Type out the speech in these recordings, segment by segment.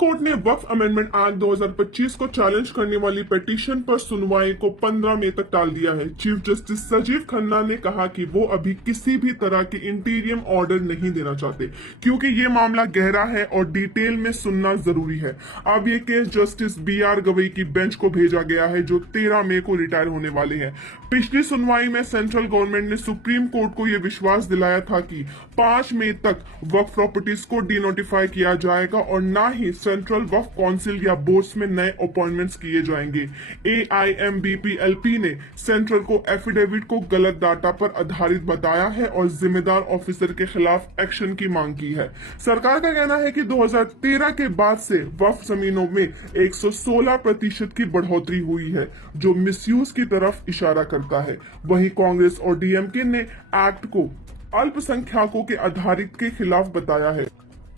Court ने वक्फ amendment act 2025 को challenge करने वाली पिटीशन पर सुनवाई को 15 मई तक टाल दिया है। चीफ जस्टिस संजीव खन्ना ने कहा कि वो अभी किसी भी तरह की इंटीरियम ऑर्डर नहीं देना चाहते क्योंकि ये मामला गहरा है और डिटेल में सुनना जरूरी है। अब ये केस जस्टिस BR गवई की बेंच को भेजा गया है जो 13 मई को रिटायर होने वाले हैं। पिछली सुनवाई में सेंट्रल गवर्नमेंट ने सुप्रीम कोर्ट को यह विश्वास दिलाया था कि 5 मई तक वक्फ प्रॉपर्टीज को डिनोटिफाई किया जाएगा और न ही सेंट्रल वक्फ काउंसिल या बोर्ड्स में नए अपॉइंटमेंट्स किए जाएंगे। AIMBPLP ने सेंट्रल को एफिडेविट को गलत डाटा पर आधारित बताया है और जिम्मेदार ऑफिसर के खिलाफ एक्शन की मांग की है। सरकार का कहना है कि 2013 के बाद से वक्फ जमीनों में 116% की बढ़ोतरी हुई है जो मिसयूज की तरफ इशारा करता है। वहीं कांग्रेस और DMK ने एक्ट को अल्पसंख्यकों के आधारित के खिलाफ बताया है,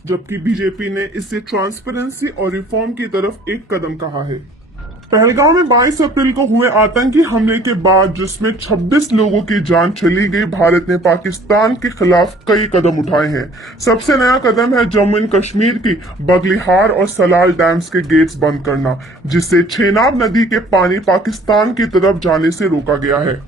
जबकि बीजेपी ने इसे ट्रांसपेरेंसी और रिफॉर्म की तरफ एक कदम कहा है। पहलगाम में 22 अप्रैल को हुए आतंकी हमले के बाद जिसमें 26 लोगों की जान चली गई, भारत ने पाकिस्तान के खिलाफ कई कदम उठाए हैं। सबसे नया कदम है जम्मू एंड कश्मीर की बगलिहार और सलाल डैम्स के गेट्स बंद करना, जिससे चेनाब नदी के पानी पाकिस्तान की तरफ जाने से रोका गया है।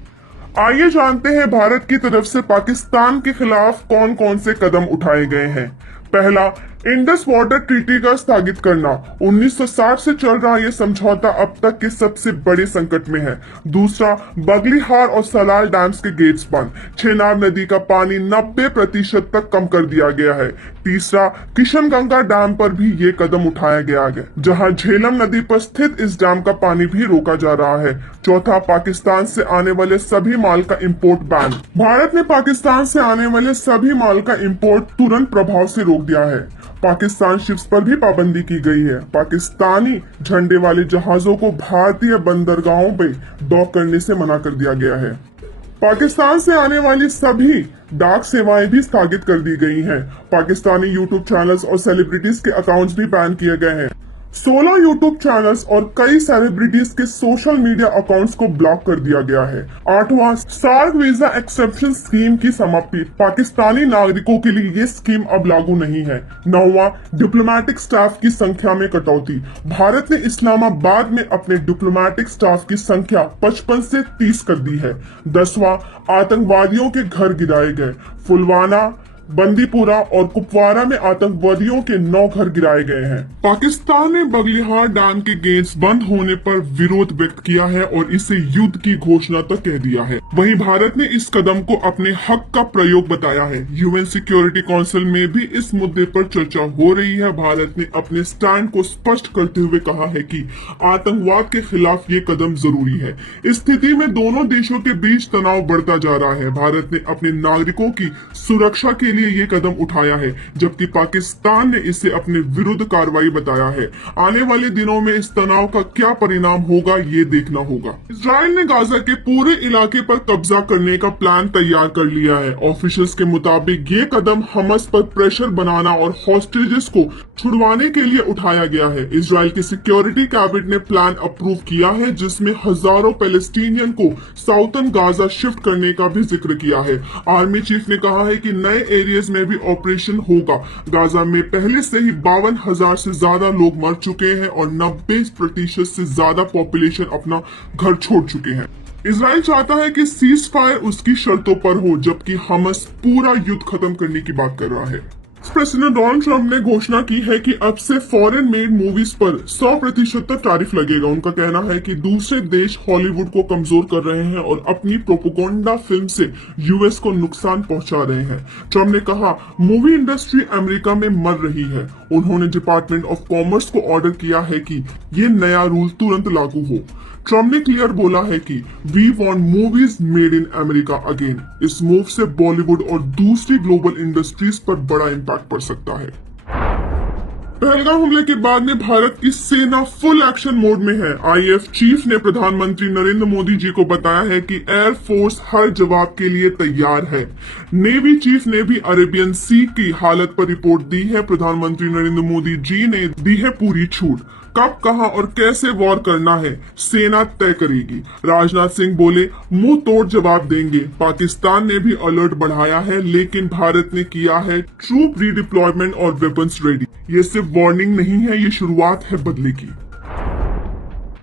आइए जानते हैं भारत की तरफ से पाकिस्तान के खिलाफ कौन कौन से कदम उठाए गए हैं। पहला, इंडस वाटर ट्रीटी का स्थगित करना। 1960 से चल रहा यह समझौता अब तक के सबसे बड़े संकट में है। दूसरा, बगलिहार और सलाल डैम्स के गेट्स बंद। चेनाब नदी का पानी 90% तक कम कर दिया गया है। तीसरा, किशनगंगा डैम पर भी ये कदम उठाया गया है, जहां झेलम नदी पर स्थित इस डैम का पानी भी रोका जा रहा है। चौथा, पाकिस्तान से आने वाले सभी माल का इंपोर्ट बैन। भारत ने पाकिस्तान से आने वाले सभी माल का इंपोर्ट तुरंत प्रभाव से रोक दिया है। पाकिस्तान शिप्स पर भी पाबंदी की गई है। पाकिस्तानी झंडे वाले जहाजों को भारतीय बंदरगाहों में डॉक करने से मना कर दिया गया है। पाकिस्तान से आने वाली सभी डाक सेवाएं भी स्थगित कर दी गई हैं। पाकिस्तानी यूट्यूब चैनल्स और सेलिब्रिटीज के अकाउंट्स भी बैन किए गए हैं। 16 यूट्यूब चैनल्स और कई सेलिब्रिटीज के सोशल मीडिया अकाउंट्स को ब्लॉक कर दिया गया है। 8वां, सार्क वीजा एक्सेप्शन स्कीम की समाप्ति। पाकिस्तानी नागरिकों के लिए ये स्कीम अब लागू नहीं है। 9वां, डिप्लोमेटिक स्टाफ की संख्या में कटौती। भारत ने इस्लामाबाद में अपने डिप्लोमेटिक स्टाफ की संख्या 55 से 30 कर दी है। 10वां, आतंकवादियों के घर गिराए गए। पुलवामा, बंदीपुरा और कुपवारा में आतंकवादियों के 9 घर गिराए गए हैं। पाकिस्तान ने बगलिहार डैम के गेट्स बंद होने पर विरोध व्यक्त किया है और इसे युद्ध की घोषणा तक कह दिया है। वहीं भारत ने इस कदम को अपने हक का प्रयोग बताया है। UN सिक्योरिटी काउंसिल में भी इस मुद्दे पर चर्चा हो रही है। भारत ने अपने स्टैंड को स्पष्ट करते हुए कहा है कि आतंकवाद के खिलाफ ये कदम जरूरी है। इस स्थिति में दोनों देशों के बीच तनाव बढ़ता जा रहा है। भारत ने अपने नागरिकों की सुरक्षा के लिए ये कदम उठाया है, जबकि पाकिस्तान ने इसे अपने विरुद्ध कार्रवाई बताया है। आने वाले दिनों में इस तनाव का क्या परिणाम होगा ये देखना होगा। इजराइल ने गाजा के पूरे इलाके पर कब्जा करने का प्लान तैयार कर लिया है। ऑफिशियल्स के मुताबिक ये कदम हमास पर प्रेशर बनाना और हॉस्टेजेस को छुड़वाने के लिए उठाया गया है। इजराइल की सिक्योरिटी कैबिनेट ने प्लान अप्रूव किया है, जिसमें हजारों पैलेस्टीनियन को साउथर्न गाजा शिफ्ट करने का भी जिक्र किया है। आर्मी चीफ ने कहा है कि नए एरियाज में भी ऑपरेशन होगा। गाजा में पहले से ही 52,000 से ज्यादा लोग मर चुके हैं और 90% से ज्यादा पॉपुलेशन अपना घर छोड़ चुके हैं। इजराइल चाहता है कि सीज फायर उसकी शर्तों पर हो, जबकि हमास पूरा युद्ध खत्म करने की बात कर रहा है। प्रेसिडेंट डोनाल्ड ट्रंप ने घोषणा की है कि अब से फॉरेन मेड मूवीज पर 100% तक टैरिफ लगेगा। उनका कहना है कि दूसरे देश हॉलीवुड को कमजोर कर रहे हैं और अपनी प्रोपेगेंडा फिल्म से US को नुकसान पहुंचा रहे हैं। ट्रंप ने कहा, मूवी इंडस्ट्री अमेरिका में मर रही है। उन्होंने डिपार्टमेंट ऑफ कॉमर्स को ऑर्डर किया है कि ये नया रूल तुरंत लागू हो। ट्रंप ने क्लियर बोला है कि we want movies made in America again. इस मूव से बॉलीवुड और दूसरी ग्लोबल इंडस्ट्रीज पर बड़ा इम्पैक्ट पड़ सकता है। पहलगाम हमले के बाद में भारत की सेना फुल एक्शन मोड में है। IAF चीफ ने प्रधानमंत्री नरेंद्र मोदी जी को बताया है कि एयर फोर्स हर जवाब के लिए तैयार है। नेवी चीफ ने भी अरेबियन सी की हालत पर रिपोर्ट दी है। प्रधानमंत्री नरेंद्र मोदी जी ने दी है पूरी छूट। कब, कहां और कैसे वॉर करना है सेना तय करेगी। राजनाथ सिंह बोले, मुंह तोड़ जवाब देंगे। पाकिस्तान ने भी अलर्ट बढ़ाया है, लेकिन भारत ने किया है ट्रूप रीडिप्लॉयमेंट और वेपन्स रेडी। ये सिर्फ वार्निंग नहीं है, ये शुरुआत है बदले की।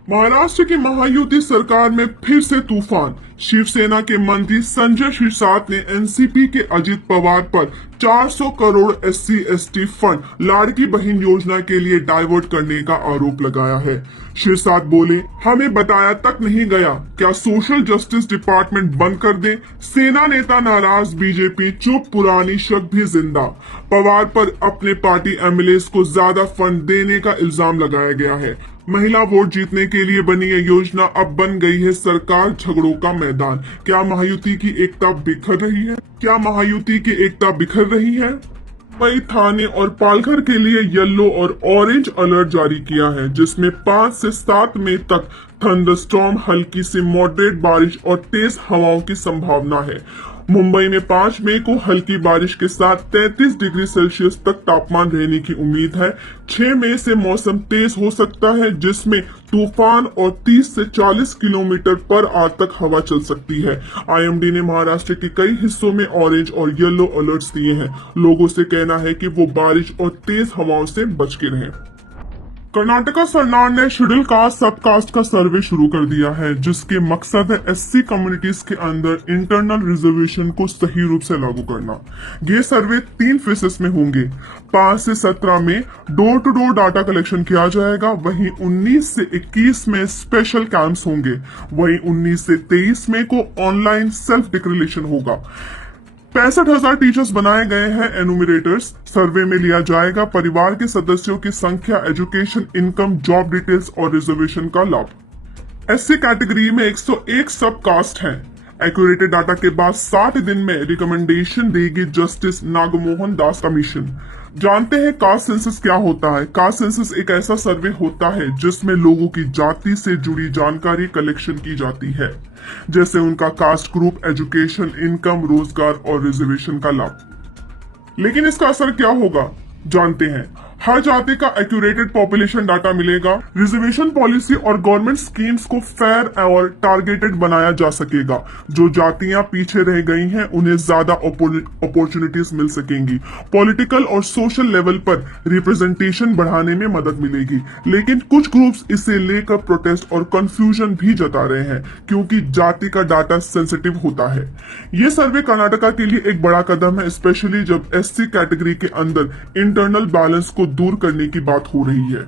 महाराष्ट्र की महायुति सरकार में फिर से तूफान। शिवसेना के मंत्री संजय शिरसाट ने एनसीपी के अजित पवार पर 400 करोड़ SC/ST फंड लाड़की बहन योजना के लिए डाइवर्ट करने का आरोप लगाया है। शिरसाट बोले, हमें बताया तक नहीं गया, क्या सोशल जस्टिस डिपार्टमेंट बंद कर दे। सेना नेता नाराज, बीजेपी चुप, पुरानी शक भी जिंदा। पवार पर अपने पार्टी एमएलए को ज्यादा फंड देने का इल्जाम लगाया गया है। महिला वोट जीतने के लिए बनी यह योजना अब बन गई है सरकार झगड़ों का मैदान। क्या महायुति की एकता बिखर रही है? क्या महायुति की एकता बिखर रही है? मुंबई, थाने और पालघर के लिए येलो और ऑरेंज अलर्ट जारी किया है, जिसमें 5 से 7 मई तक थंडरस्टॉर्म, हल्की से मॉडरेट बारिश और तेज हवाओं की संभावना है। मुंबई में 5 मई को हल्की बारिश के साथ 33 डिग्री सेल्सियस तक तापमान रहने की उम्मीद है। 6 मई से मौसम तेज हो सकता है, जिसमें तूफान और 30 से 40 किलोमीटर पर आवर तक हवा चल सकती है। आईएमडी ने महाराष्ट्र के कई हिस्सों में ऑरेंज और येलो अलर्ट्स दिए हैं। लोगों से कहना है कि वो बारिश और तेज हवाओं से बच के रहें। कर्नाटका सरकार ने शेड्यूल कास्ट सब कास्ट का सर्वे शुरू कर दिया है, जिसके मकसद है SC कम्युनिटीज के अंदर इंटरनल रिजर्वेशन को सही रूप से लागू करना। ये सर्वे 3 फेसेस में होंगे। 5 से 17 में door to door data collection किया जाएगा। वहीं 19 से 21 में स्पेशल कैंप्स होंगे। वहीं 19 से 23 में को ऑनलाइन सेल्फ डिक्लेरेशन होगा। 65,000 टीचर्स बनाए गए हैं एनुमरेटर्स। सर्वे में लिया जाएगा परिवार के सदस्यों की संख्या, एजुकेशन, इनकम, जॉब डिटेल्स और रिजर्वेशन का लाभ। SC कैटेगरी में 101 सब कास्ट है। एक्यूरेटेड डाटा के बाद 60 दिन में रिकमेंडेशन देगी जस्टिस नागमोहन दास कमीशन। जानते हैं कास्ट सेंसस क्या होता है? कास्ट सेंसस एक ऐसा सर्वे होता है जिसमें लोगों की जाति से जुड़ी जानकारी कलेक्शन की जाती है, जैसे उनका कास्ट ग्रुप, एजुकेशन, इनकम, रोजगार और रिजर्वेशन का लाभ। लेकिन इसका असर क्या होगा, जानते हैं। हर जाति का एक्यूरेटेड पॉपुलेशन डाटा मिलेगा। रिजर्वेशन पॉलिसी और गवर्नमेंट स्कीम्स को फेयर और टारगेटेड बनाया जा सकेगा। जो जातियां पीछे रह गई हैं उन्हें ज्यादा अपॉर्चुनिटीज मिल सकेंगी। पॉलिटिकल और सोशल लेवल पर रिप्रेजेंटेशन बढ़ाने में मदद मिलेगी। लेकिन कुछ ग्रुप्स इसे लेकर प्रोटेस्ट और कंफ्यूजन भी जता रहे हैं, क्योंकि जाति का डाटा सेंसिटिव होता है। ये सर्वे कर्नाटका के लिए एक बड़ा कदम है, स्पेशली जब SC कैटेगरी के अंदर इंटरनल बैलेंस को दूर करने की बात हो रही है।